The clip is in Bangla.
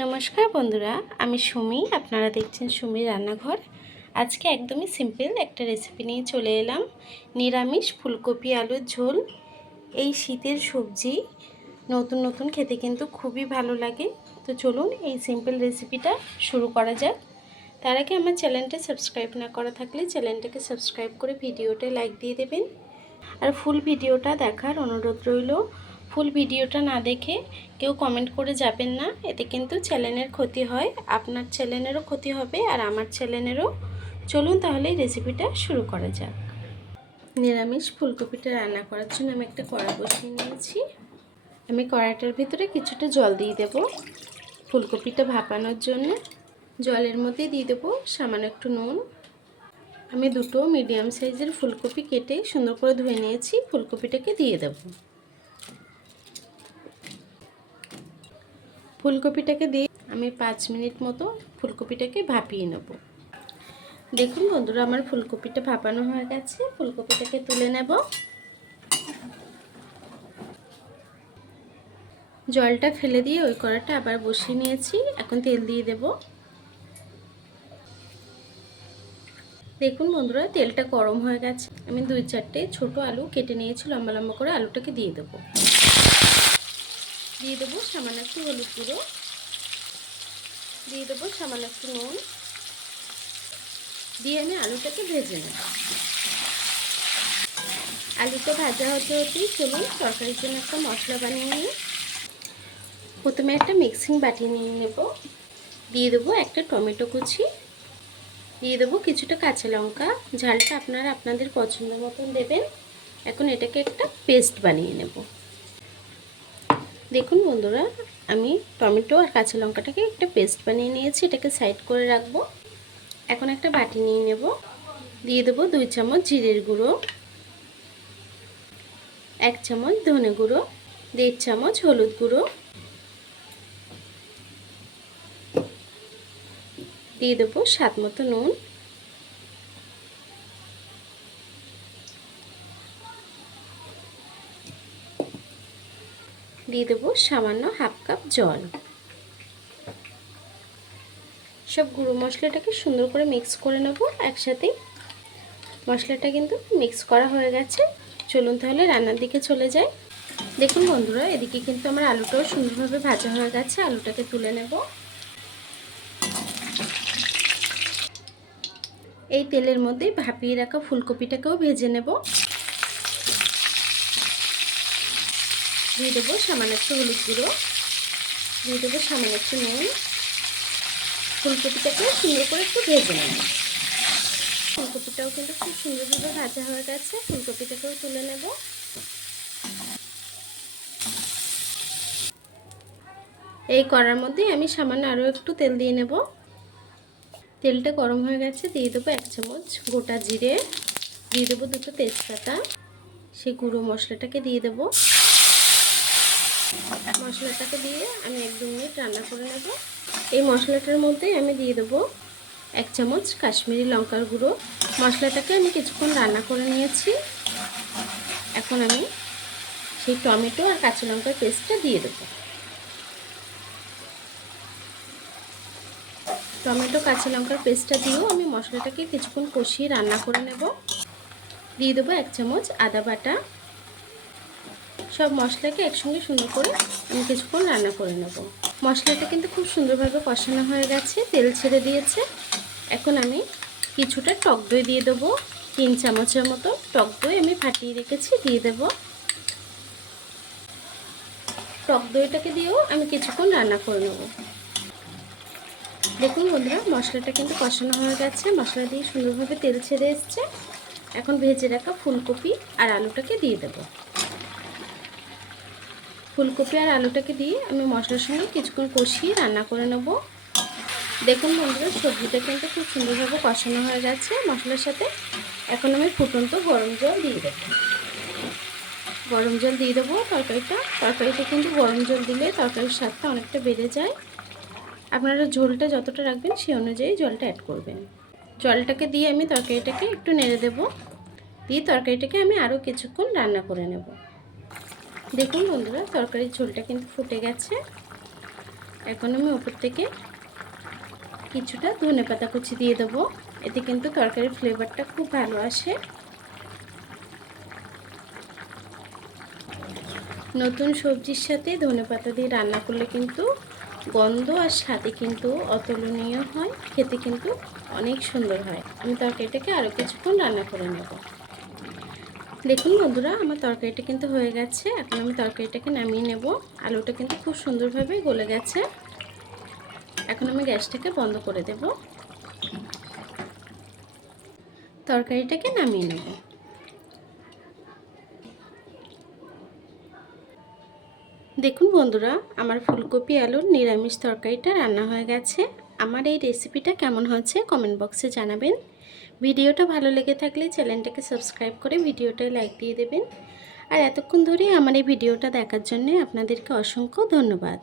নমস্কার বন্ধুরা, আমি সুমি, আপনারা দেখছেন সুমি রান্নাঘর। আজকে একদমই সিম্পল একটা রেসিপি নিয়ে চলে এলাম। নিরামিষ ফুলকপি আলুর ঝোল। এই শীতের সবজি নতুন নতুন খেতে কিন্তু খুবই ভালো লাগে। তো চলুন এই সিম্পল রেসিপিটা শুরু করা যাক। তার আগে আমার চ্যানেলটা সাবস্ক্রাইব না করা থাকলে চ্যানেলটাকে সাবস্ক্রাইব করে ভিডিওটা লাইক দিয়ে দেবেন। আর ফুল ভিডিওটা দেখার অনুরোধ রইল ফুল ভিডিওটা না দেখে কেউ কমেন্ট করে যাবেন না। এতে কিন্তু চ্যানেলের ক্ষতি হয়, আপনার চ্যানেলেরও ক্ষতি হবে আর আমার চ্যানেলেরও। চলুন তাহলে রেসিপিটা শুরু করা যাক। নিরামিষ ফুলকপিটা রান্না করার জন্য আমি একটা কড়া বসিয়ে নিয়েছি। আমি কড়াটার ভিতরে কিছুটা জল দিয়ে দেব ফুলকপিটা ভাপানোর জন্য। জলের মধ্যে দিয়ে দেবো সামান্য একটু নুন। আমি দুটো মিডিয়াম সাইজের ফুলকপি কেটে সুন্দর করে ধুয়ে নিয়েছি, ফুলকপিটাকে দিয়ে দেব। ফুলকপিটাকে দিয়ে আমি পাঁচ মিনিট মতো ফুলকপিটাকে ভাপিয়ে নেব। দেখুন বন্ধুরা, আমার ফুলকপিটা ভাপানো হয়ে গেছে। ফুলকপিটাকে তুলে নেব। জলটা ফেলে দিয়ে ওই কড়াটা আবার বসিয়ে নিয়েছি। এখন তেল দিয়ে দেব। দেখুন বন্ধুরা, তেলটা গরম হয়ে গেছে। আমি দুই চারটে ছোট আলু কেটে নিয়েছি, লম্বা লম্বা করে আলুটাকে দিয়ে দেবো। দিয়ে দেবো সামান্য একটু হলুদ গুঁড়ো। দিয়ে দেবো সামান্য একটু নুন। দিয়ে আমি আলুটাকে ভেজে নেব। আলুটা ভাজা হতে হতেই চলুন, তরকারির জন্য একটা মশলা বানিয়ে নিই। প্রথমে একটা মিক্সিং বাটি নিয়ে নেব। দিয়ে দেবো একটা টমেটো কুচি। দিয়ে দেবো কিছুটা কাঁচা লঙ্কা। ঝালটা আপনারা আপনাদের পছন্দ মতন দেবেন। এখন এটাকে একটা পেস্ট বানিয়ে নেব। দেখুন বন্ধুরা, আমি টমেটো আর কাঁচা লঙ্কাটাকে একটা পেস্ট বানিয়ে নিয়েছি, এটাকে সাইড করে রাখব। এখন একটা বাটি নিয়ে নেব। দিয়ে দেবো দুই চামচ জিরের গুঁড়ো, এক চামচ ধনে গুঁড়ো, দেড় চামচ হলুদ গুঁড়ো। দিয়ে দেবো স্বাদ মতো নুন। দিয়ে দেবো সামান্য হাফ কাপ জল। সব গুঁড়ো মশলাটাকে সুন্দর করে মিক্স করে নেব, একসাথে। মশলাটা কিন্তু মিক্স করা হয়ে গেছে। চলুন তাহলে রান্নার দিকে চলে যাই। দেখুন বন্ধুরা, এদিকে কিন্তু আমার আলুটাও সুন্দরভাবে ভাজা হয়ে গেছে। আলুটাকে তুলে নেব। এই তেলের মধ্যে ভাপিয়ে রাখা ফুলকপিটাকেও ভেজে নেব। দিয়ে দেবো সামান্য একটু হলুদ গুঁড়ো। দিয়ে দেবো সামান্য একটু নুন। ফুলকপিটাকে সুন্দর করে একটু ভেজে নেব। ফুলকপিটাও কিন্তু খুব সুন্দরভাবে ভাজা হয়ে গেছে। ফুলকপিটাকেও তুলে নেব। এই করার মধ্যে আমি সামান্য আরও একটু তেল দিয়ে নেব। তেলটা গরম হয়ে গেছে, দিয়ে দেবো এক চামচ গোটা জিরে। দিয়ে দেবো দুটো তেজপাতা। সেই গুঁড়ো মশলাটাকে দিয়ে দেবো। মশলাটাকে দিয়ে আমি এক দু মিনিট রান্না করে নেব। এই মশলাটার মধ্যে আমি দিয়ে দেবো এক চামচ কাশ্মীরি লঙ্কার গুঁড়ো। মশলাটাকে আমি কিছুক্ষণ রান্না করে নিয়েছি। এখন আমি সেই টমেটো আর কাঁচা লঙ্কার পেস্টটা দিয়ে দেবো। টমেটো, কাঁচা লঙ্কার পেস্টটা দিয়েও আমি মশলাটাকে কিছুক্ষণ কষিয়ে রান্না করে নেব। দিয়ে দেবো এক চামচ আদা বাটা। সব মশলাকে একসঙ্গে সুন্দর করে আমি কিছুক্ষণ রান্না করে নেব। মশলাটা কিন্তু খুব সুন্দরভাবে কষানো হয়ে গেছে, তেল ছেড়ে দিয়েছে। এখন আমি কিছুটা টক দই দিয়ে দেবো, তিন চামচের মতো টক দই আমি ফাটিয়ে রেখেছি, দিয়ে দেব। টক দইটাকে দিয়েও আমি কিছুক্ষণ রান্না করে নেব। দেখুন বন্ধুরা, মশলাটা কিন্তু কষানো হয়ে গেছে। মশলা দিয়ে সুন্দরভাবে তেল ছেড়ে এসছে। এখন ভেজে রাখা ফুলকপি আর আলুটাকে দিয়ে দেব। ফুলকপি আর আলুটাকে দিয়ে আমি মশলার সঙ্গে কিছুক্ষণ কষিয়ে রান্না করে নেব। দেখুন বন্ধুরা, সবজিটা কিন্তু খুব সুন্দরভাবে কষানো হয়ে গেছে মশলার সাথে। এখন আমি ফুটন্ত গরম জল দিয়ে দেব। গরম জল দিয়ে দেবো তরকারিটা। তরকারিটা কিন্তু গরম জল দিলে তরকারির স্বাদটা অনেকটা বেড়ে যায়। আপনারা ঝোলটা যতটা রাখবেন সেই অনুযায়ী জলটা অ্যাড করবেন। জলটাকে দিয়ে আমি তরকারিটাকে একটু নেড়ে দেব। দিয়ে তরকারিটাকে আমি আরও কিছুক্ষণ রান্না করে নেব। দেখুন বন্ধুরা, তরকারির ঝোলটা কিন্তু ফুটে গেছে। এখন আমি ওপর থেকে কিছুটা ধনে পাতা কুচি দিয়ে দেবো। এতে কিন্তু তরকারির ফ্লেভারটা খুব ভালো আসে। নতুন সবজির সাথে ধনে পাতা দিয়ে রান্না করলে কিন্তু গন্ধ আর স্বাদে কিন্তু অতুলনীয় হয়, খেতে কিন্তু অনেক সুন্দর হয়। আমি তরকারিটাকে আরও কিছুক্ষণ রান্না করে নেব। দেখুন বন্ধুরা, আমার তরকারিটা কিন্তু হয়ে গেছে। এখন আমি তরকারিটাকে নামিয়ে নেব। আলুটা কিন্তু খুব সুন্দরভাবে গলে গেছে। এখন আমি গ্যাসটাকে বন্ধ করে দেব। তরকারিটাকে নামিয়ে নেব। দেখুন বন্ধুরা, আমার ফুলকপি আলুর নিরামিষ তরকারিটা রান্না হয়ে গেছে। আমার এই রেসিপিটা কেমন হয়েছে কমেন্ট বক্সে জানাবেন। ভিডিওটা ভালো লেগে থাকলে চ্যানেলটাকে সাবস্ক্রাইব করে ভিডিওটায় লাইক দিয়ে দেবেন। আর এতক্ষণ ধরে আমার এই ভিডিওটা দেখার জন্য আপনাদেরকে অসংখ্য ধন্যবাদ।